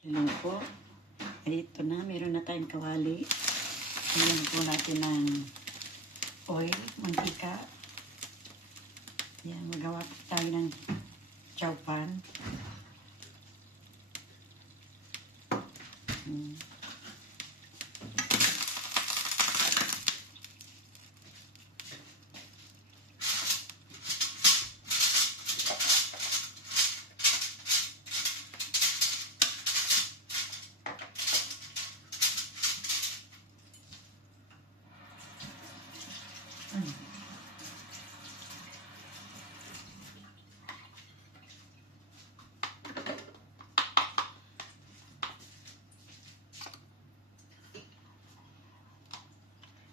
Hello po. Ay, ito na. Meron na tayong kawali. Ayan po natin ng oil, mantika. Ayan, magawa po tayo ng chow pan.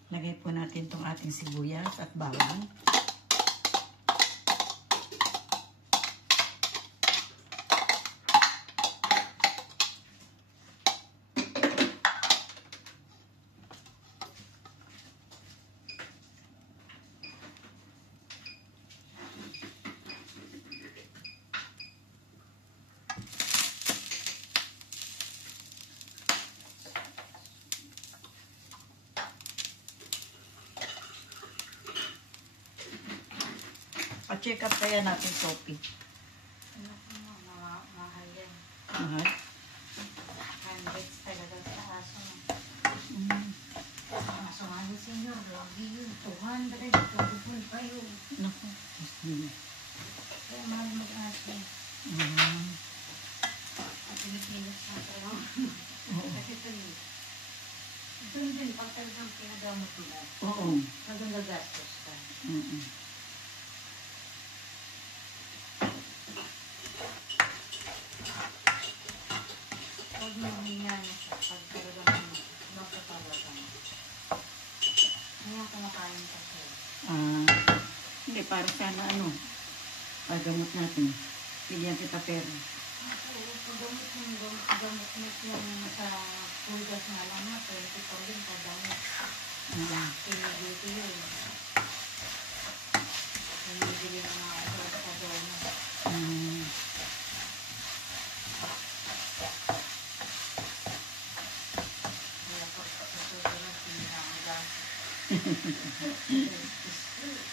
Lagay po natin itong ating sibuyas at bawang. Pa-check up kaya natin, Sophie. Mahal yan. Mahal? Hundreds talaga sa aso. Aso nga ni Senyor, lagi yun. 200, 200 pa yun. Naku. Kaya mahal mag-aso. At pinipilas na tayo. Kasi ito yun. Ito din, pag talagang pinagamot mo na. Oo. Talagang gagastos ka. Huwag mo hingan sa pag talagang magpapalagan. Kaya kumakain kasi. Hindi, para sana pagamot natin. Bigyan kita pera. Ako, paggamot mo yung sa pulgas nga lang na, 20 pa rin paggamot. Pinigiti yun. Pinigili na nga ako sa paggamot. Kaya pag susunod, pinagagastos.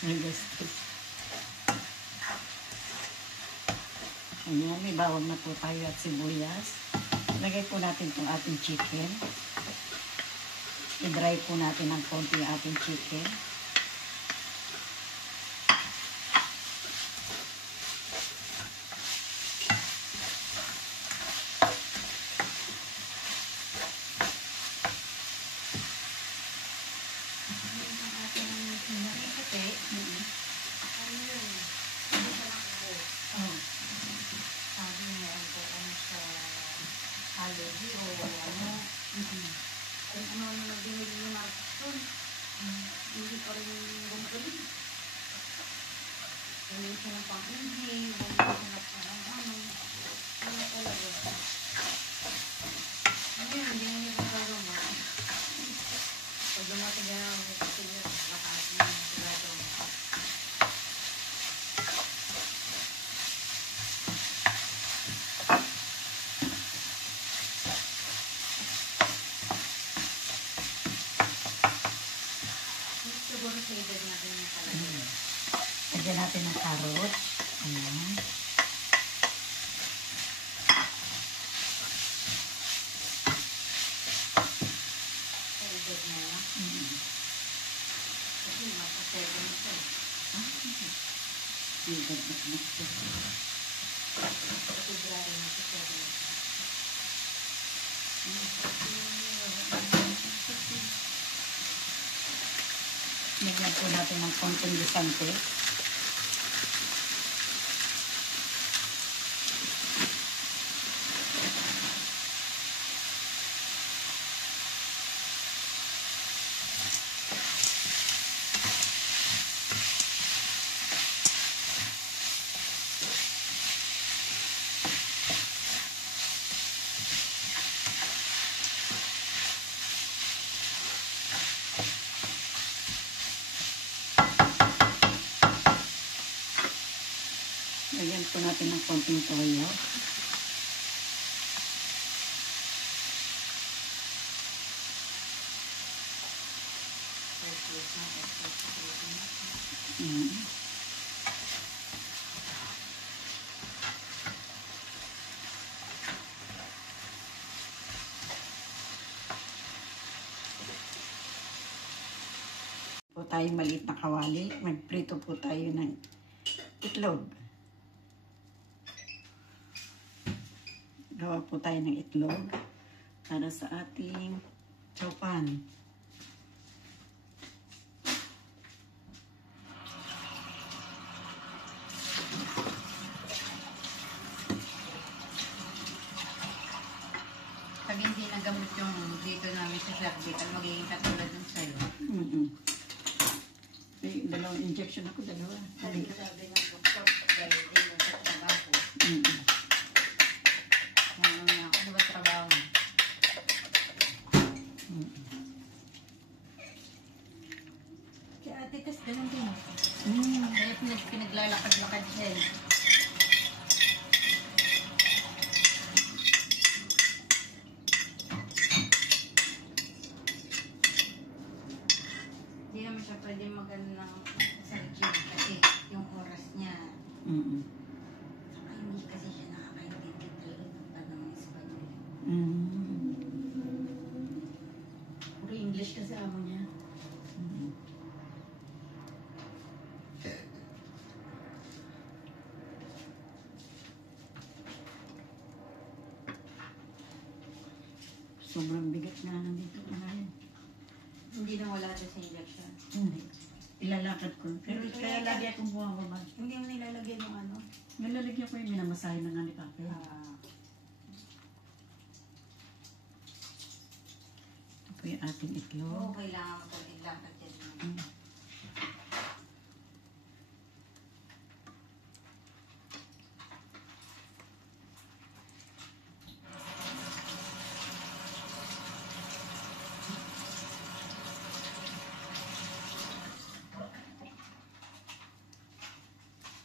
Nagastos. Ayan, may bawang na po tayo at sibuyas. Lagay po natin itong ating chicken. I-dry po natin ng konti yung ating chicken. Allergy o ano. Kung ano na binili yung marketson, hindi pa rin gumagaling. Bumili siya ng pang-inhale, bumili siya ng ano. Ano talaga. Ngayon, hindi na niya pagkagawa. Pag dumating na ang senior, lakas na yung sigado. Siguro sa edad natin yung talaga. Lagyan natin ng carrots. Ayan. Sa edad na yan. Kasi masa-7 ito. Sa February na sa 7. Lagyan po natin ng konting gisante. Lagyan po natin ng konting toyo. yes na, Mm. Po tayo maliit na kawali. Magprito po tayo ng itlog. Gawa po tayo ng itlog para sa ating chowpan. Pag hindi nagamot yung dito namin sa cervical, magiging katulad ng sa'yo. Dalawang injection ako, dalawa. Sabi ng doktor, dahil hindi mo sa trabaho. Ano niya, ano ba trabaho mo? Kaya ate, tas ganun din. Kaya pinaglalakad-lakad siya eh. Hindi naman siya pwede mag-ano ng sa gym kasi yung oras niya. Saka hindi kasi siya nakakaintindi talaga ng tanong ng Espanyol. Puro English kasi amo niya. Sobrang bigat nga nandito ngayon. Hindi na wala siya sa injection. Hindi. Ilalakad ko. Pero kaya lagi akong bumababa. Hindi mo nilalagyan yung ano? Nilalagyan ko yung minamasahe na nga ni Papa. Ito po yung ating Oo, itlog. kailangan mo talagang lakad yan.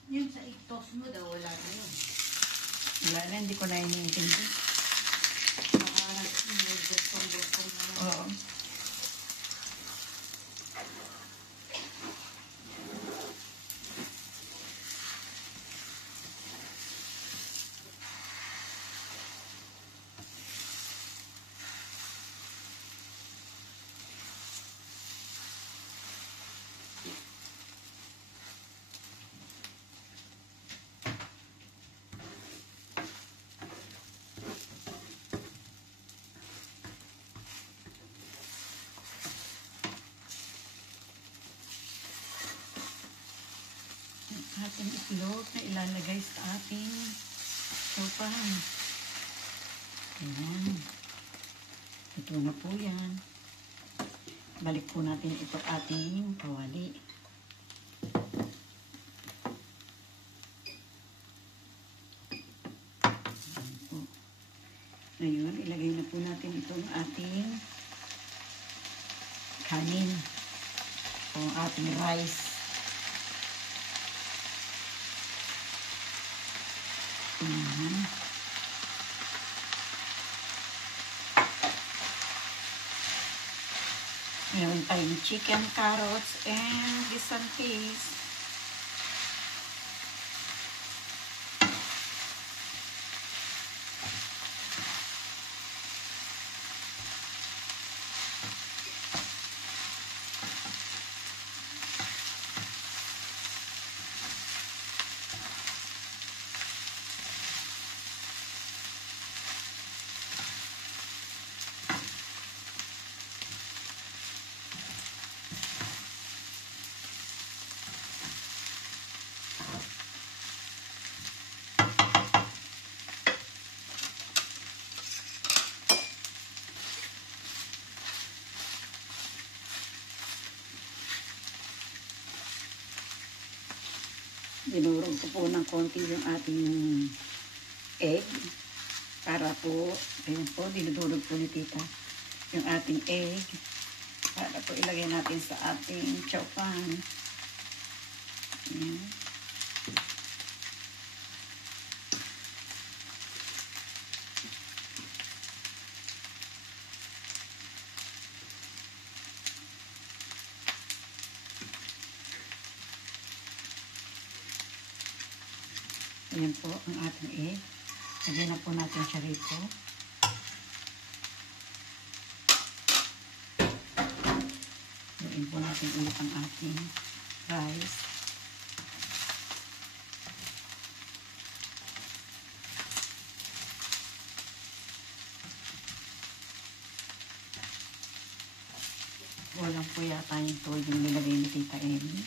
Yun sa itos mo daw, wala na yun. Wala na, hindi ko na iniintindi. Baka may bukong-bukong na yun. Oo. Ating itlog na ilalagay sa ating sopahan. Ayan. Ito na po yan. Balik po natin ito ating kawali. Ayan po. Ngayon, ilagay na po natin itong ating kanin o ating rice. Meron tayong chicken, carrots, and gisantes. Dinurog ko po ng konti yung ating egg. Para po, ayun po, dinudurog po ni Tita yung ating egg. Para po ilagay natin sa ating chowpan. Ayan. Ayan po ang ating egg. Lagyan na po natin siya rito. Lagyan po natin ulit ang ating rice. Walang po yata yung tuwid yung nilagay ni Tita Emmy.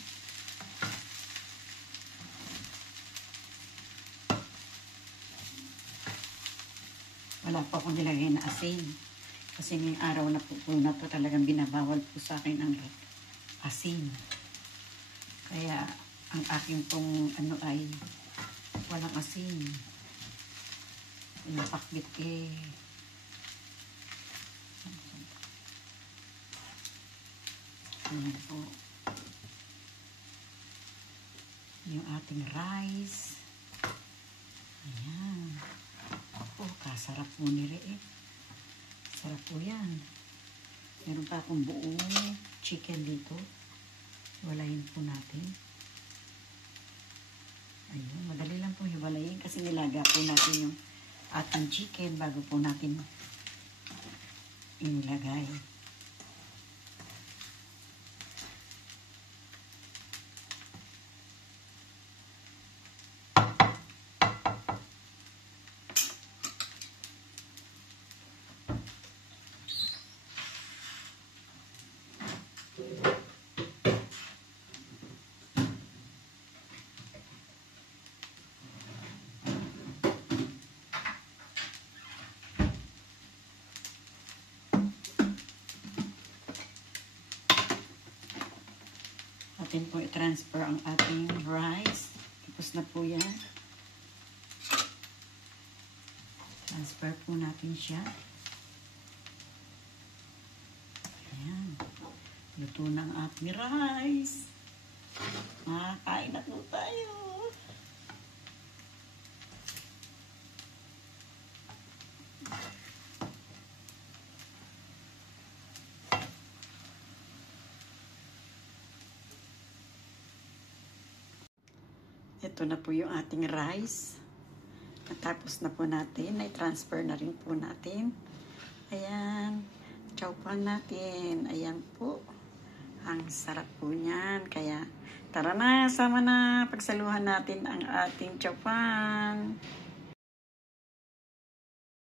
Wala po akong nilagay na asin. Kasi ngayong araw na po talagang binabawal po sa akin ang asin. Kaya ang aking pong ano ay walang asin. Pinapakbit Ayan po. Yung ating rice. Ayan. Ako, kasarap po nila eh. Sarap po yan. Meron pa akong buong chicken dito. Hiwalayin po natin. Ayun, madali lang po hiwalayin kasi nilaga po natin yung ating chicken bago po natin inilagay. Atin po i-transfer ang ating rice. Tapos na po yan. Transfer po natin siya. Ayan. Luto na ang ating rice. Kain na po tayo. Ito na po yung ating rice. Natapos na po natin. I-transfer na rin po natin. Ayan. Chow pan natin. Ayan po. Ang sarap po niyan. Kaya tara na, sama na. Pagsaluhan natin ang ating chow pan.